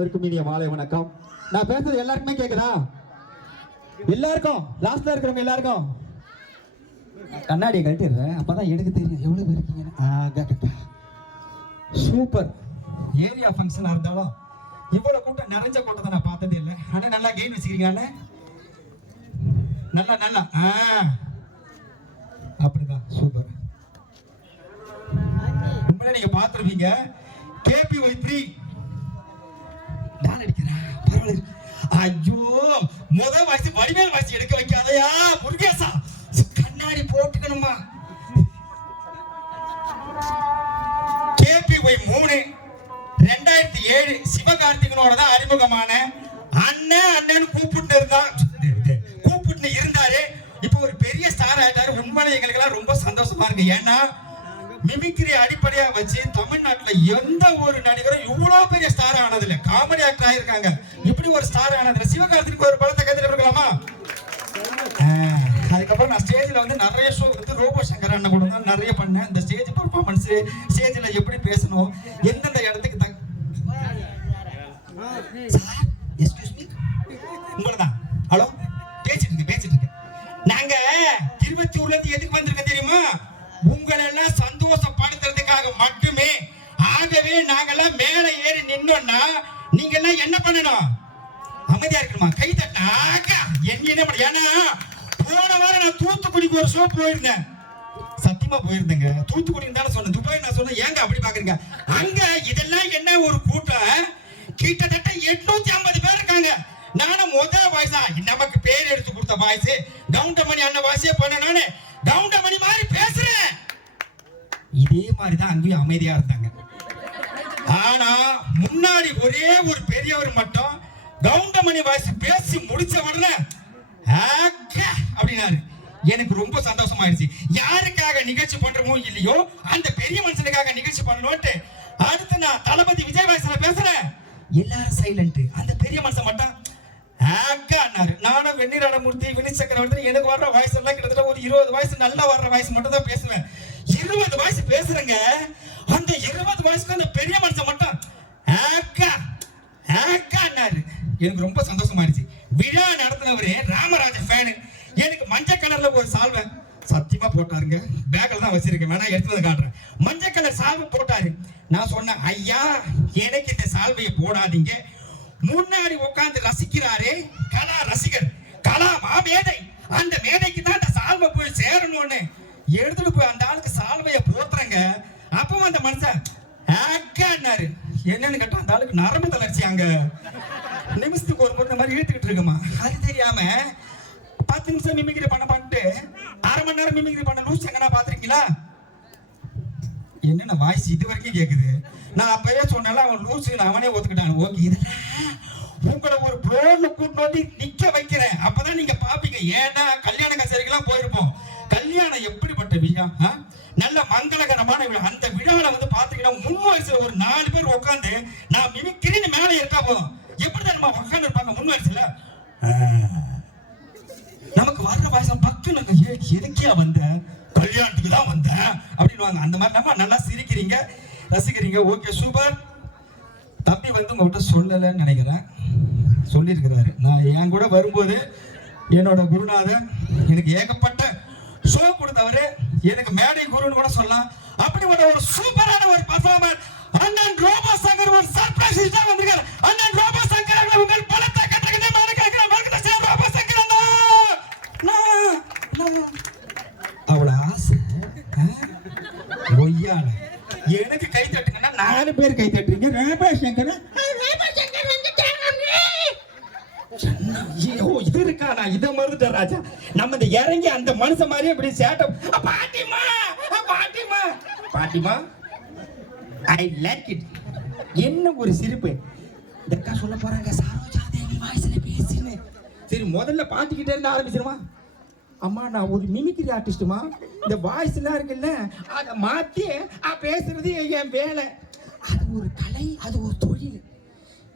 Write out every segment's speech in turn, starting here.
அனைவருக்கும் இனிய மாலை வணக்கம். நான் பேசுறது எல்லாருக்குமே கேக்குதா? எல்லாருக்கும். லாஸ்ட்ல இருக்கிறவங்க எல்லாருக்கும். கண்ணாடியை கட்டிடுறேன் அப்பதான் எனக்கு தெரியும். எவ்வளவு பேர் இருக்கீங்கன்னு சூப்பர். ஏரியா ஃபங்க்ஷனாக இருந்தாலும் இவ்வளோ கூட்டம் நிறைஞ்ச கூட்டத்தை நான் பார்த்ததே இல்லை. ஆனால் நல்லா கெயின் வச்சுக்கிறீங்க நல்லா நல்லா. ஆ. அப்படிதான். சூப்பர். உண்மையிலே நீங்கள் பார்த்துருப்பீங்க. கேபி ஒய் த்ரீ நான் அடிக்கிறேன் பரவாயில்ல. ஐயோ முத வாசி வடிவேல் வாசி எடுக்க வைக்காதயா முருகேசா. கண்ணாடி போட்டுக்கணுமா? கேபி ஒய் மூணு ரெண்டாயிரத்தி ஏழு சிவகார்த்திகனோட தான் அறிமுகமான அண்ணன் அண்ணன் கூப்பிட்டு இருந்தான் கூப்பிட்டு இருந்தாரு. இப்போ ஒரு பெரிய ஸ்டார் ஆயிட்டாரு. உண்மையில எங்களுக்கெல்லாம் ரொம்ப சந்தோஷமா இருக்கு. ஏன்னா மிமிக்ரி அடிப்படையா வச்சு தமிழ்நாட்டுல எந்த ஒரு நடிகரும் இவ்வளவு பெரிய ஸ்டார் ஆனதில்ல. காமெடி ஆக்டர் ஆயிருக்காங்க. இப்படி ஒரு ஸ்டார் ஆனது இல்ல சிவகார்த்திக்கு ஒரு படத்தை கருத்து இருக்கலாமா? அதுக்கப்புறம் நான் ஸ்டேஜ்ல வந்து நிறைய ஷோ வந்து ரோபோ சங்கர் அண்ணன் கூட தான் நிறைய பண்ணேன். இந்த ஸ்டேஜ் பர்ஃபார்மன்ஸ் ஸ்டேஜ்ல எப்படி பேசணும் எந்தெந்த இடத்துக்கு தங் சார் எக்ஸ்கியூஸ் மீ உங்களதான் ஹலோ பேசிட்டு இருக்கு பேசிட்டு இருக்கேன். நாங்க இருபத்தி இருந்து எதுக்கு வந்திருக்கோம் தெரியுமா? உங்களெல்லாம் சந்த சந்தோஷப்படுத்துறதுக்காக மட்டுமே. ஆகவே நாங்கெல்லாம் மேல ஏறி நின்னோம்னா நீங்க எல்லாம் என்ன பண்ணணும்? அமைதியா இருக்கணுமா? கை தட்டாக்கா என்ன என்ன பண்ண ஏன்னா போன வாரம் நான் தூத்துக்குடிக்கு ஒரு ஷோ போயிருந்தேன். சத்தியமா போயிருந்தேங்க. தூத்துக்குடி தானே சொன்னேன். துபாய் நான் சொன்னேன். ஏங்க அப்படி பாக்குறீங்க அங்க இதெல்லாம் என்ன ஒரு கூட்டம்? கிட்டத்தட்ட எட்நூத்தி ஐம்பது பேர் இருக்காங்க. நானும் முத வாய்ஸா நமக்கு பேர் எடுத்து கொடுத்த வாய்ஸ் கவுண்டமணி அண்ணன் வாய்ஸே பண்ண நானு. கவுண்டமணி இதே மாதிரி தான் அங்கேயும் அமைதியா இருந்தாங்க. ஆனா முன்னாடி ஒரே ஒரு பெரியவர் மட்டும் கவுண்டமணி வாய்ஸ் பேசி முடிச்ச உடனே அப்படின்னாரு. எனக்கு ரொம்ப சந்தோஷமாயிருச்சு. யாருக்காக நிகழ்ச்சி பண்றோமோ இல்லையோ அந்த பெரிய மனுஷனுக்காக நிகழ்ச்சி பண்ணணும்ட்டு அடுத்து நான் தளபதி விஜய் வாய்ஸ்ல பேசுறேன். எல்லாரும் சைலண்ட் அந்த பெரிய மனுஷன் மட்டும் ஆக்கான்னாரு நானும் வெந்நீர் மூர்த்தி வினி சக்கரவர்த்தி எனக்கு வர்ற வயசு எல்லாம் கிட்டத்தட்ட ஒரு இருபது வயசு நல்லா வர்ற வயசு மட்டும் தான் பேசுவேன். இருபது வயசு பேசுறேங்க. அந்த இருபது வயசுக்கு அந்த பெரிய மனுஷன் மட்டும் ஆக்கா ஆக்கான்னாரு எனக்கு ரொம்ப சந்தோஷமாயிருச்சு. விழா நடத்தினவரு ராமராஜ ஃபேனு எனக்கு மஞ்சள் கலர்ல ஒரு சால்வை சத்தியமா போட்டாருங்க. பேக்கில் தான் வச்சிருக்கேன். வேணா எடுத்து வந்து காட்டுறேன். மஞ்சள் கலர் சால்வை போட்டாரு. நான் சொன்னேன் ஐயா எனக்கு இந்த சால்வையை போடாதீங்க. முன்னாடி உட்காந்து ரசிக்கிறாரே கலா ரசிகர் கலா மாமேதை. அந்த மேதைக்கு தான் அந்த சால்வை போய் சேரணும்னு. எடுத்துட்டு போய் அந்த ஆளுக்கு சால்வையை போத்துறேங்க அப்பவும் அந்த மனுஷன் ஆக்கான்னாரு என்னன்னு கேட்டா அந்த ஆளுக்கு நரம்பு தளர்ச்சி அங்க நிமிஷத்துக்கு ஒரு முறை மாதிரி இழுத்துக்கிட்டு இருக்குமா. அது தெரியாம பத்து நிமிஷம் மிமிக்ரி பண்ண பண்ணிட்டு அரை மணி நேரம் மிமிக்ரி பண்ண லூஸ் எங்கன்னா பாத்திருக்கீங்களா? என்னென்ன வாய்ஸ் இது வரைக்கும் கேக்குது. நான் அப்பயே சொன்னால அவன் லூசு அவனே ஒத்துக்கிட்டான். ஓகே இதெல்லாம் உங்களை ஒரு ப்ரோன்னு கூட்டு வந்து நிக்க வைக்கிறேன். அப்பதான் நீங்க பாப்பீங்க. ஏன்னா கல்யாண கச்சேரிக்கெல்லாம் போயிருப்போம். கல்யாணம் எப்படிப்பட்ட விழா நல்ல மங்களகரமான விழா. அந்த விழாவில் வந்து பார்த்தீங்கன்னா முன் வயசுல ஒரு நாலு பேர் உட்காந்து நான் மிமிக்கிரின்னு மேலே இருக்கா போதும். எப்படி தான் நம்ம உட்காந்து இருப்பாங்க முன் வயசுல நமக்கு வர்ற வயசு பக்குன்னு எதுக்கியா வந்த? கல்யாணத்துக்கு தான் வந்தேன் அப்படின்னு அந்த மாதிரி நம்ம நல்லா சிரிக்கிறீங்க ரசிக்கிறீங்க. Okay super. தம்பி வந்து உங்கள்கிட்ட சொல்லலைன்னு நினைக்கிறேன். சொல்லியிருக்கிறாரு. நான் என் கூட வரும்போது என்னோட குருநாதன் எனக்கு ஏகப்பட்ட ஷோ கொடுத்தவரு எனக்கு மேடை குருன்னு கூட சொல்லலாம். அப்படிப்பட்ட ஒரு சூப்பரான ஒரு பர்ஃபார்மர் அண்ணன் ரோபோ சங்கர் ஒரு சர்ப்ரைஸ் வந்திருக்காரு. அண்ணன் ரோபோ சங்கர் அவர்கள் உங்கள் பலத்தை மேலே கேட்கிற வணக்கத்தை சேர் ரோபோ சங்கர். அவ்வளவு ஆசை? ஒய்யால எனக்கு கை தட்டுங்கன்னா நாலு பேர் கை தட்டுறீங்க. ரேபா சங்கர் ஐயோ இது இருக்கா? நான் இதை மறந்துட்டேன் ராஜா. அந்த மாதிரி இப்படி சேட்டை. பாட்டிமா பாட்டிமா பாட்டிமா ஐ லைக் இட் என்ன ஒரு சிரிப்பு? இந்த அக்கா சொல்ல போறாங்க சரோஜா தேவி வாய்ஸ்ல பேசுன்னு. சரி முதல்ல பாட்டிக்கிட்டே இருந்து ஆரம்பிச்சிருமா? அம்மா நான் ஒரு மிமிக்ரி ஆர்டிஸ்ட்டுமா இந்த வாய்ஸ் எல்லாம் இருக்குல்ல அதை மாத்தி பேசுறது என் வேலை. அது ஒரு கலை அது ஒரு தொழில்.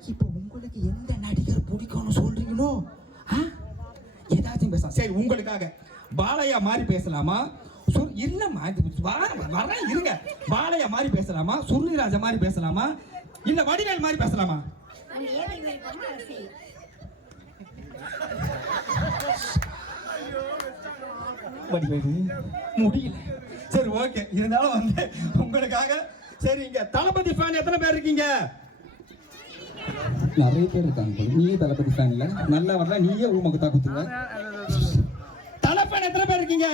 இப்போ உங்களுக்கு எந்த நடிகர் பிடிக்கும்னு சொல்றீங்களோ ஆ? ஏதாச்சும் பேசலாம். சரி உங்களுக்காக. பாலையா மாதிரி பேசலாமா? சுர் இல்லம்மா வர வரேன் இருங்க. பாலையா மாதிரி பேசலாமா? சுருளிராஜா மாதிரி பேசலாமா? இல்ல வடிவேல் மாதிரி பேசலாமா? முடியல. சரி ஓகே. இருந்தாலும் வந்து உங்களுக்காக சரி இங்க தளபதி ஃபேன் எத்தனை பேர் இருக்கீங்க? நிறைய பேர் இருக்காங்க. நீயே தளபதி ஃபேன் இல்ல. நல்லா வரல நீயே ஊமக்கு தாக்குத்துவ தலைப்பேன் எத்தனை பேர் இருக்கீங்க?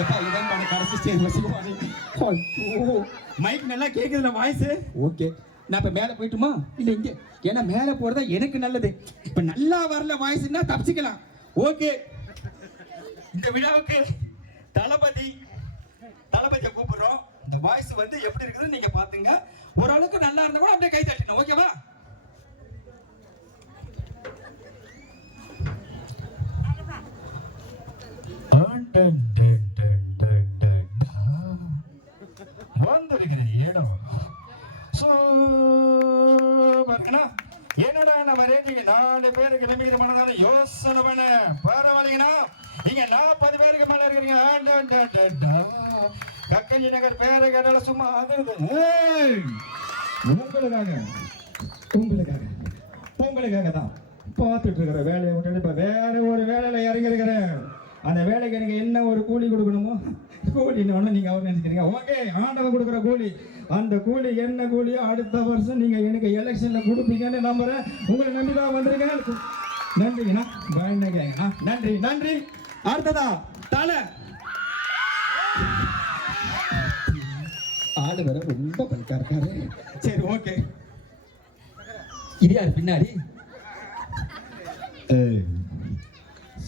எப்பா இதான் பண்ண கடைசி ஸ்டேஜ் வச்சுக்குவாங்க மைக் நல்லா கேட்குதுல வாய்ஸ் ஓகே நான் இப்போ மேலே போயிட்டுமா? இல்லை இங்கே. ஏன்னா மேலே போகிறதா எனக்கு நல்லது. இப்போ நல்லா வரல வாய்ஸ்னா தப்பிச்சுக்கலாம். ஓகே இந்த விழாவுக்கு தளபதி தளபதியை கூப்பிடுறோம். இந்த வாய்ஸ் வந்து எப்படி இருக்குதுன்னு நீங்கள் பார்த்துங்க ஓரளவுக்கு நல்லா இருந்தால் கூட அப்படியே கை தட்டணும் ஓகேவா வந்திருக்கிற இடம். சூப்பர்ண்ணா என்னடா நம்ம ரேட்டிங் நாலு பேருக்கு கிளம்பிக்கிற மனதால யோசனை பண்ண? பரவாயில்லைங்கண்ணா. இங்க நாற்பது பேருக்கு மேல இருக்கிறீங்க. ஆண்டு, ஆண்டு, ஆண்டு, ஆண்டு. கக்கஞ்சி நகர் பேரு கடல சும்மா அதிருது. ஏய், உங்களுக்காக உங்களுக்காக உங்களுக்காக தான் பார்த்துட்டு இருக்கிற வேலையை விட்டுட்டு இப்ப வேற ஒரு வேலையில இறங்கி இருக்கிறேன் அந்த வேலைக்கு எனக்கு என்ன ஒரு கூலி கொடுக்கணுமோ? கூலி ஒன்று நீங்கள் அவர் நினைக்கிறீங்க ஓகே ஆண்டவன் கொடுக்குற கூலி. அந்த கூலி என்ன கூலியோ அடுத்த வருஷம் நீங்கள் எனக்கு எலெக்ஷனில் கொடுப்பீங்கன்னு நம்புகிறேன் உங்களை நம்பி தான் வந்திருக்கேன். நன்றிங்கண்ணா பயந்துங்கண்ணா நன்றி நன்றி. அடுத்ததா தலை. ஆளு வேற ரொம்ப பல்கா இருக்காரு. சரி ஓகே. இது யார் பின்னாடி?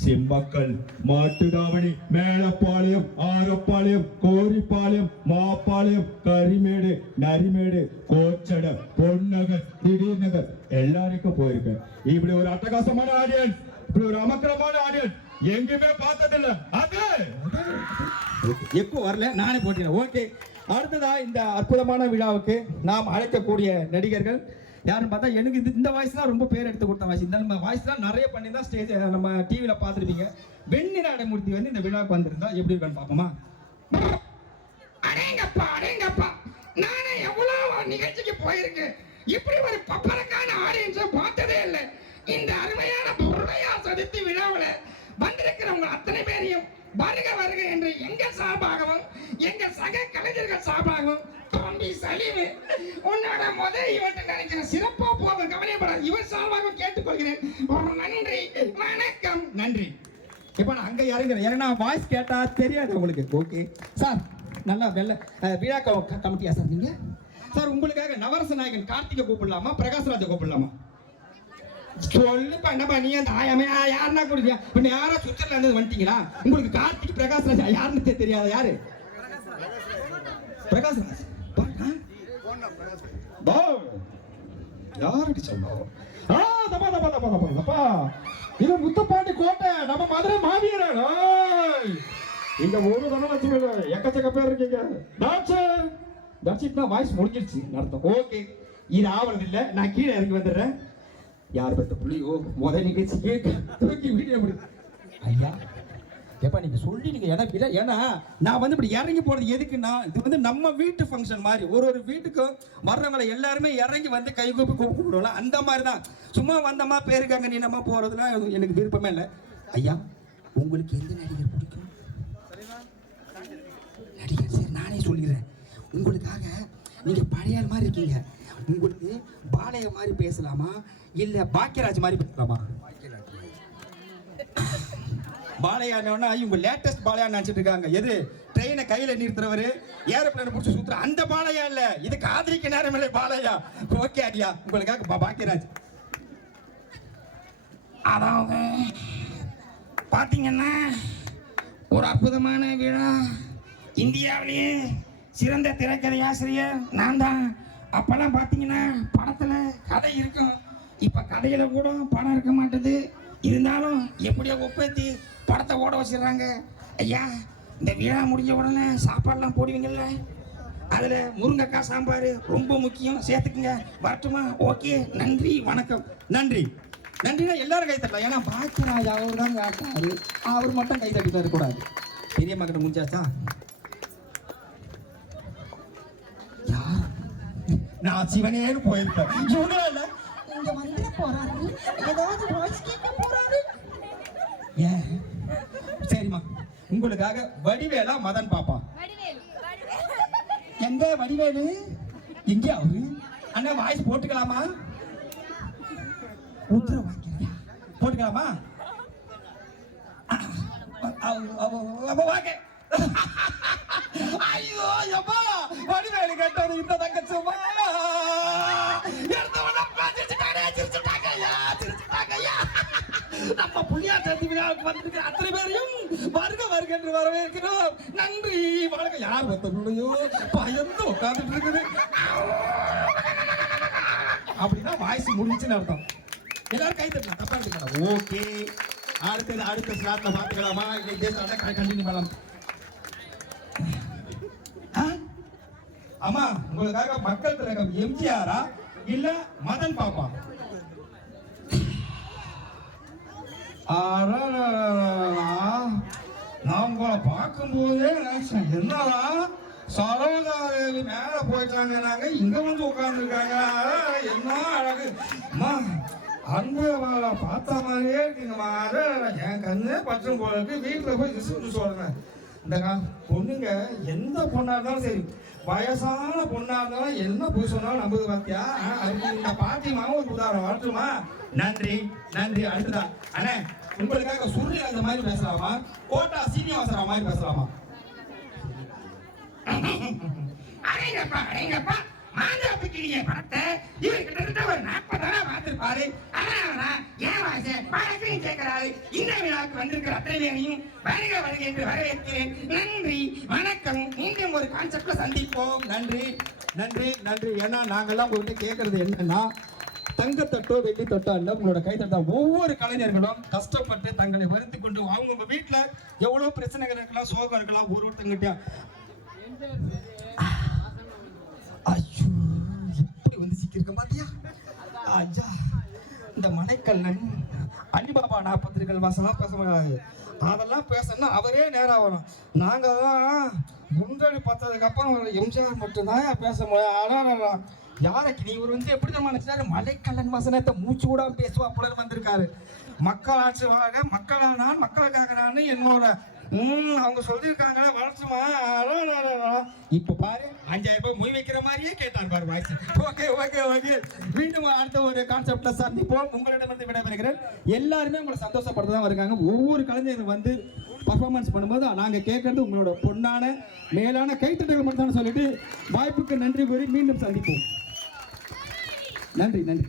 சிம்மக்கல் மாட்டுதாவணி மேலப்பாளையம் ஆரப்பாளையம் கோரிப்பாளையம் மாப்பாளையம் கரிமேடு நரிமேடு கோச்சடம் பொன்னகர் திடீர் நகர் எல்லாருக்கும் போயிருக்கேன். இப்படி ஒரு அட்டகாசமான ஆடியன்ஸ் இப்படி ஒரு அமக்கரமான ஆடியன்ஸ் எங்கேயுமே பார்த்ததில்ல. அது எப்போ வரல? நானே போட்டேன் ஓகே அடுத்ததா இந்த அற்புதமான விழாவுக்கு நாம் அழைக்கக்கூடிய நடிகர்கள் யாருன்னு பார்த்தா எனக்கு இந்த இந்த வாய்ஸ் தான் ரொம்ப பேர் எடுத்து கொடுத்த வாய்ஸ் இந்த நம்ம வாய்ஸ் தான் நிறைய பண்ணி தான் ஸ்டேஜ் நம்ம டிவியில் பார்த்துருப்பீங்க. வெண்ணி அடைமூர்த்தி வந்து இந்த விழாவுக்கு வந்திருந்தா எப்படி இருக்கான்னு பார்ப்போமா? அடேங்கப்பா அடேங்கப்பா. நானே எவ்வளோ நிகழ்ச்சிக்கு போயிருக்கேன். இப்படி ஒரு பப்பரக்கான ஆடியன்ஸை பார்த்ததே இல்லை. இந்த அருமையான பொருளையா சதித்து விழாவில் வந்திருக்கிறவங்க அத்தனை பேரையும் வருக வருக என்று எங்க சார்பாகவும் எங்க சக கலைஞர்கள் சார்பாகவும் தம்பி சலீமு உன்னோட முதல் இவன் நினைக்கிற சிறப்பா போகும் கவலைப்படாது இவன் சார்பாகவும் கேட்டுக்கொள்கிறேன். ஒரு நன்றி வணக்கம். நன்றி. இப்போ நான் அங்கே இறங்குறேன். ஏன்னா வாய்ஸ் கேட்டா தெரியாது உங்களுக்கு. ஓகே சார் நல்லா வெள்ள விழா க- கமிட்டியா சார் நீங்க? சார் உங்களுக்காக நவரச நாயகன் கார்த்திகை கூப்பிடலாமா? பிரகாஷ்ராஜை கூப்பிடலாமா? சொல்லுப்பா என்னப்பா நீ அந்த யாருன்னா கொடுக்க இப்ப யாரா சுவிட்சர்லாந்து இருந்து வந்துட்டீங்களா? உங்களுக்கு கார்த்திக் பிரகாஷ்ராஜ் யாருன்னு தெரியாத யாரு? பிரகாஷ் ராஜ் யாருக்கு சொன்னோம் ஆ தப்பா தப்பா தப்பா தப்பா தப்பா. இது முத்தப்பாண்டி கோட்டை நம்ம மதுரை மாவீரன் இங்க ஒரு தடவை சொல்லல எக்கச்சக்க பேர் இருக்கீங்க. டாக்டர் தட்சிட்னா வாய்ஸ் முடிஞ்சிருச்சு நடத்தம் ஓகே. இது ஆவறது இல்லை நான் கீழே இறங்கி வந்துடுறேன். யார் பத்த புள்ளியோ முத நிகழ்ச்சியே தூக்கி வீடியோ முடி ஐயா ஏப்பா நீங்க சொல்லி நீங்க இடம் இல்லை ஏன்னா நான் வந்து இப்படி இறங்கி போறது எதுக்குன்னா இது வந்து நம்ம வீட்டு ஃபங்க்ஷன் மாதிரி. ஒரு ஒரு வீட்டுக்கும் வர்றவங்களை எல்லாருமே இறங்கி வந்து கை கூப்பி கூப்பிடுவோம்ல அந்த மாதிரி தான் சும்மா வந்தமா பேருக்காங்க நீ நம்ம போறதுலாம் எனக்கு விருப்பமே இல்லை. ஐயா உங்களுக்கு எந்த நடிகர் பிடிக்கும்? நடிகர் சரி நானே சொல்லிடுறேன். உங்களுக்காக நீங்கள் பழையாள் மாதிரி இருக்கீங்க. உங்களுக்கு பாளைய மாதிரி பேசலாமா? இல்லை பாக்கியராஜ் மாதிரி பேசலாமா? பாலையானவனா இவங்க லேட்டஸ்ட் பாலையா நினைச்சிட்டு இருக்காங்க. எது? ட்ரெயினை கையில நிறுத்துறவரு? ஏரோப்ளேனை பிடிச்சி சுத்துற அந்த பாலையா இல்ல. இது காதலிக்க நேரம் இல்லை பாலையா ஓகே அடியா. உங்களுக்காக பா- பாக்கியராஜ். அதாவது பார்த்தீங்கன்னா ஒரு அற்புதமான விழா இந்தியாவிலேயே சிறந்த திரைக்கதை ஆசிரியர் நான் தான் அப்போல்லாம் பார்த்தீங்கன்னா படத்தில் கதை இருக்கும். இப்போ கதையில் கூட படம் இருக்க மாட்டுது. இருந்தாலும் எப்படியோ ஒப்பேத்தி படத்தை ஓட வச்சிடுறாங்க. ஐயா இந்த விழா முடிஞ்ச உடனே சாப்பாடெலாம் போடுவீங்கள்ல அதில் முருங்கைக்காய் சாம்பார் ரொம்ப முக்கியம். சேர்த்துக்குங்க. வரட்டுமா? ஓகே. நன்றி. வணக்கம். நன்றி. நன்றினா எல்லாரும் கை தட்டலாம். ஏன்னா பாக்கியராஜ் அவர் தான் காட்டாரு அவர் மட்டும் கை தட்டிட்டு கூடாது. பெரிய மகிட்ட முடிஞ்சாச்சா நான் சிவனேன்னு போயிருப்பேன். இவங்களா இல்ல இங்க வந்துட போறாரு. ஏதாவது வாய்ஸ் கேட்க போறாரு. ஏன்? சரிம்மா. உங்களுக்காக வடிவேலா மதன் பாப்பா. எங்க வடிவேலு? எங்க அவரு. அண்ணா வாய்ஸ் போட்டுக்கலாமா? உத்தரவு போட்டுக்கலாமா? அவ வாங்க. ஐயோ எப்பா வடிவேலு கேட்டது இந்த தங்கச்சுமா எடுத்தவன சிரிச்சுட்டாங்க சிரிச்சுட்டாங்க ஐயா சிரிச்சுட்டாங்க ஐயா. நம்ம புண்ணியா சக்தி விழாவுக்கு வந்திருக்கிற அத்தனை பேரையும் வருக வருக என்று வரவேற்கிறோம். நன்றி வணக்கம். யார் வந்தோ பயந்து உட்காந்துட்டு இருக்குது. அப்படின்னா வாய்ஸ் முடிஞ்சுன்னு அர்த்தம். எல்லாரும் கை தட்டலாம் தப்பா எடுத்துக்கலாம் ஓகே. அடுத்தது அடுத்த ஸ்லாட்ல பாத்துக்கலாமா இல்லை இதே கண்டினியூ பண்ணலாம். ஆமா உங்களுக்காக மக்கள் திலகம் எம்ஜிஆரா இல்ல மதன் பாப்பா. நான் உங்களை பார்க்கும்போதே நினைச்சேன் என்னடா சரோஜாதேவி மேல போயிட்டாங்க நாங்க இங்க வந்து உட்கார்ந்துருக்காங்க என்ன அழகு அம்மா அன்பு பார்த்த மாதிரியே இருக்குங்கம்மா என் கண்ணே பற்றும் போல இருக்கு வீட்டுல போய் விசுன்னு சொல்றேன் இந்த கா- பொண்ணுங்க எந்த பொண்ணா இருந்தாலும் சரி வயசான பொண்ணா இருந்தாலும் என்ன போய் சொன்னாலும் நம்புது பார்த்தியா அதுக்கு இந்த பாட்டிமாவும் ஒரு உதாரணம் வரட்டுமா நன்றி நன்றி அடுத்ததா. அண்ணே உங்களுக்காக சுருளி அந்த மாதிரி பேசலாமா? கோட்டா சீனிவாசரா மாதிரி பேசலாமா? அடைங்கப்பா அடைங்கப்பா. மாந்தா பிக்கினிய படத்தை இவர் கிட்டத்தட்ட ஒரு நாற்பது தடவை பார்த்திருப்பாரு அதனாலதான் ஏன் வாச? பழக்கையும் கேட்கிறாரு இந்த விழாவுக்கு வந்திருக்கிற அத்தனை பேரையும் வருக வருக என்று வரவேற்கிறேன். நன்றி வணக்கம். ஒரு கான்செப்ட்ல சந்திப்போம். நன்றி. நன்றி நன்றி. ஏன்னா நாங்கெல்லாம் உங்ககிட்ட கேட்கறது என்னன்னா தங்கத்தட்டோ வெள்ளி தட்டோ இல்லை உங்களோட கை தட்டா ஒவ்வொரு கலைஞர்களும் கஷ்டப்பட்டு தங்களை வருத்தி கொண்டு அவங்க வீட்டுல எவ்வளவு பிரச்சனைகள் இருக்கலாம் சோகம் இருக்கலாம் ஒரு ஒருத்தங்கிட்ட ஐயோ எப்படி வந்து சிக்கியிருக்க பாத்தியா? ஐயா இந்த மனைக்கல்லன் அலிபாபா நாற்பத்திரிகள் வாசலாம் பேச முடியாது அதெல்லாம் பேசணும்னா அவரே நேரம் வரும் நாங்கள் தான் முன்னாடி பார்த்ததுக்கு அப்புறம் ஒரு எம்ஜிஆர் மட்டும்தான் பேச முடியும். யாருக்கு? நீ இவர் வந்து எப்படி நம்ம நினைச்சாரு? மலைக்கல்லன் வசனத்தை மூச்சு விடாம பேசுவா புலர் வந்திருக்காரு. மக்கள் ஆட்சி வாழ மக்களானான் மக்களுக்காக நான் என்னோட ம், அவங்க சொல்லியிருக்காங்க வளர்ச்சுமா இப்ப பாரு அஞ்சாயிரம் ரூபாய் மொய் வைக்கிற மாதிரியே கேட்டார் பாரு வாய்ஸ் ஓகே. ஓகே ஓகே மீண்டும் அடுத்த ஒரு கான்செப்ட்ல சந்திப்போம் உங்களிடமிருந்து விடைபெறுகிறேன் எல்லாருமே உங்களை சந்தோஷப்படுத்த தான் இருக்காங்க ஒவ்வொரு கலைஞரும் வந்து பர்ஃபார்மன்ஸ் பண்ணும்போது நாங்க கேட்கறது உங்களோட பொன்னான மேலான கைத்தட்டல் மட்டும் தான் சொல்லிட்டு வாய்ப்புக்கு நன்றி கூறி மீண்டும் சந்திப்போம் நன்றி நன்றி